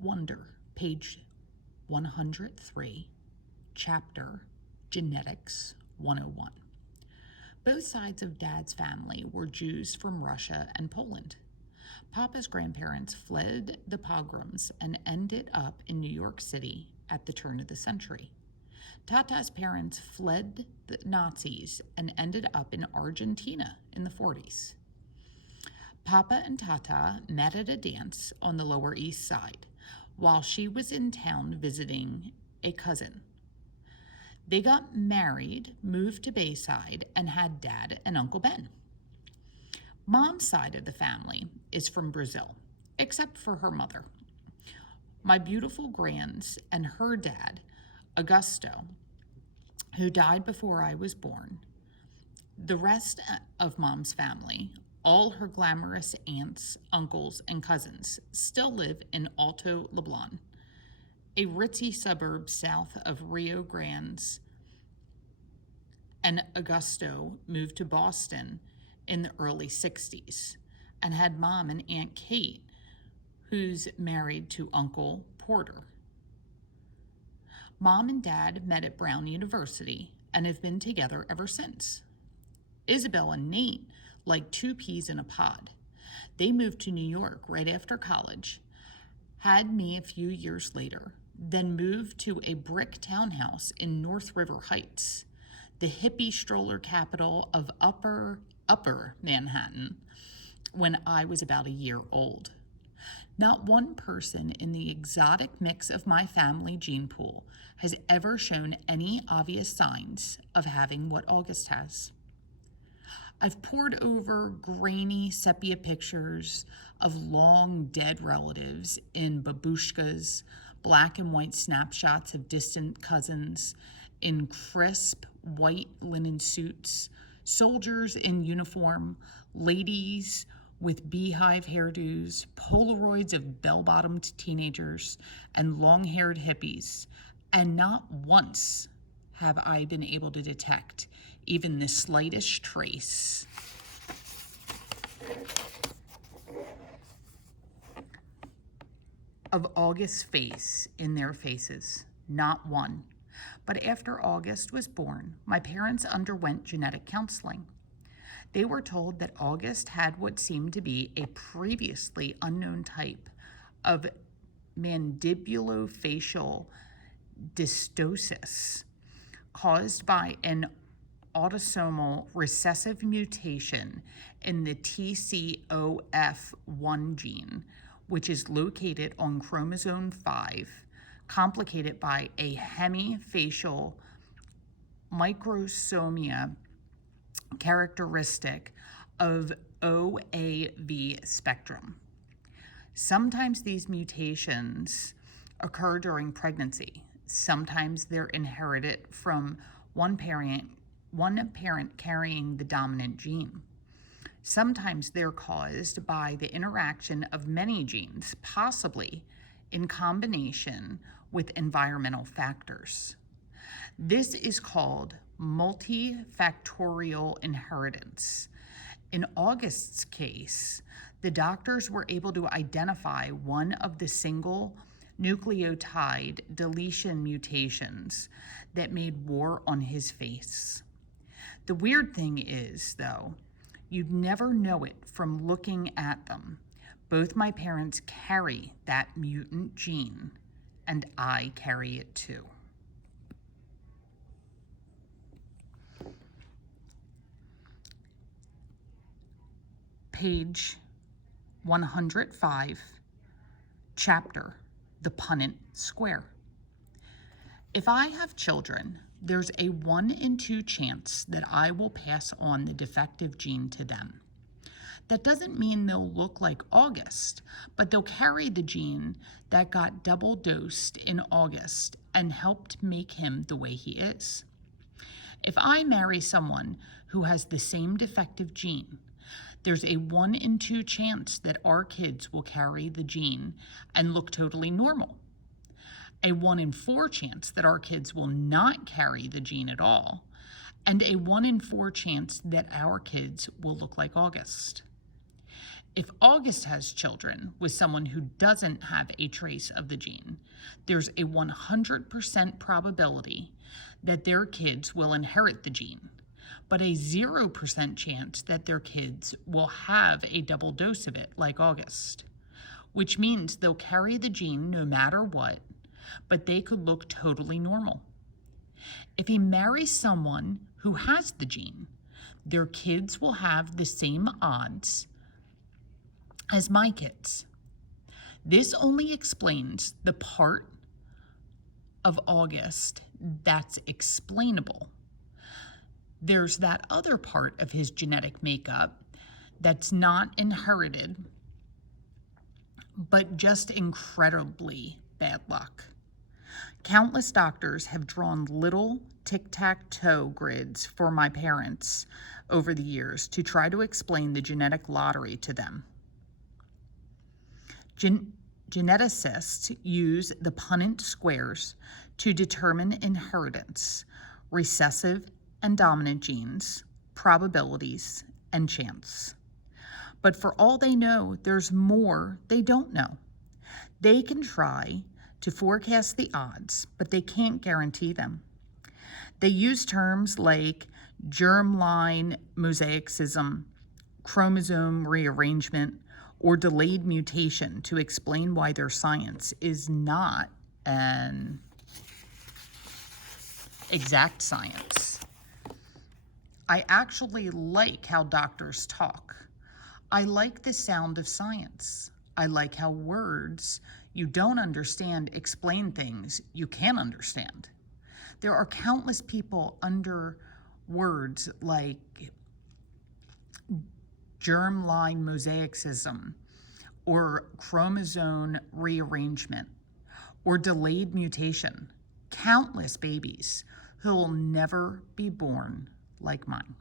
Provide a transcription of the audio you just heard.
Wonder, page 103, chapter Genetics 101. Both sides of Dad's family were Jews from Russia and Poland. Papa's grandparents fled the pogroms and ended up in New York City at the turn of the century. Tata's parents fled the Nazis and ended up in Argentina in the 40s. Papa and Tata met at a dance on the Lower East Side while she was in town visiting a cousin. They got married, moved to Bayside, and had Dad and Uncle Ben. Mom's side of the family is from Brazil, except for her mother. My beautiful grands and her dad, Augusto, who died before I was born. The rest of Mom's family, all her glamorous aunts, uncles, and cousins, still live in Alto Leblon, a ritzy suburb south of Rio Grande, and Augusto moved to Boston in the early 60s and had Mom and Aunt Kate, who's married to Uncle Porter. Mom and Dad met at Brown University and have been together ever since. Isabel and Nate like two peas in a pod. They moved to New York right after college, had me a few years later, then moved to a brick townhouse in North River Heights, the hippie stroller capital of upper Manhattan, when I was about a year old. Not one person in the exotic mix of my family gene pool has ever shown any obvious signs of having what August has. I've pored over grainy sepia pictures of long dead relatives in babushkas, black and white snapshots of distant cousins in crisp white linen suits, soldiers in uniform, ladies with beehive hairdos, Polaroids of bell-bottomed teenagers, and long-haired hippies, and not once have I been able to detect even the slightest trace of August's face in their faces. Not one. But after August was born, my parents underwent genetic counseling. They were told that August had what seemed to be a previously unknown type of mandibulofacial dystosis caused by an autosomal recessive mutation in the TCOF1 gene, which is located on chromosome 5, complicated by a hemifacial microsomia characteristic of OAV spectrum. Sometimes these mutations occur during pregnancy. Sometimes they're inherited from one parent carrying the dominant gene. Sometimes they're caused by the interaction of many genes, possibly in combination with environmental factors. This is called multifactorial inheritance. In August's case, the doctors were able to identify one of the single nucleotide deletion mutations that made war on his face. The weird thing is, though, you'd never know it from looking at them. Both my parents carry that mutant gene, and I carry it too. Page 105, chapter The Punnett Square. If I have children, there's a 1 in 2 chance that I will pass on the defective gene to them. That doesn't mean they'll look like August, but they'll carry the gene that got double dosed in August and helped make him the way he is. If I marry someone who has the same defective gene, there's a 1 in 2 chance that our kids will carry the gene and look totally normal. A 1 in 4 chance that our kids will not carry the gene at all, and a 1 in 4 chance that our kids will look like August. If August has children with someone who doesn't have a trace of the gene, there's a 100% probability that their kids will inherit the gene, but a 0% chance that their kids will have a double dose of it like August, which means they'll carry the gene no matter what, but they could look totally normal. If he marries someone who has the gene, their kids will have the same odds as my kids. This only explains the part of August that's explainable. There's that other part of his genetic makeup that's not inherited, but just incredibly bad luck. Countless doctors have drawn little tic-tac-toe grids for my parents over the years to try to explain the genetic lottery to them. Geneticists use the Punnett squares to determine inheritance, recessive and dominant genes, probabilities, and chance. But for all they know, there's more they don't know. They can try to forecast the odds, but they can't guarantee them. They use terms like germline mosaicism, chromosome rearrangement, or delayed mutation to explain why their science is not an exact science. I actually like how doctors talk. I like the sound of science. I like how words you don't understand explain things you can understand. There are countless people under words like germline mosaicism, or chromosome rearrangement, or delayed mutation. Countless babies who will never be born like mine.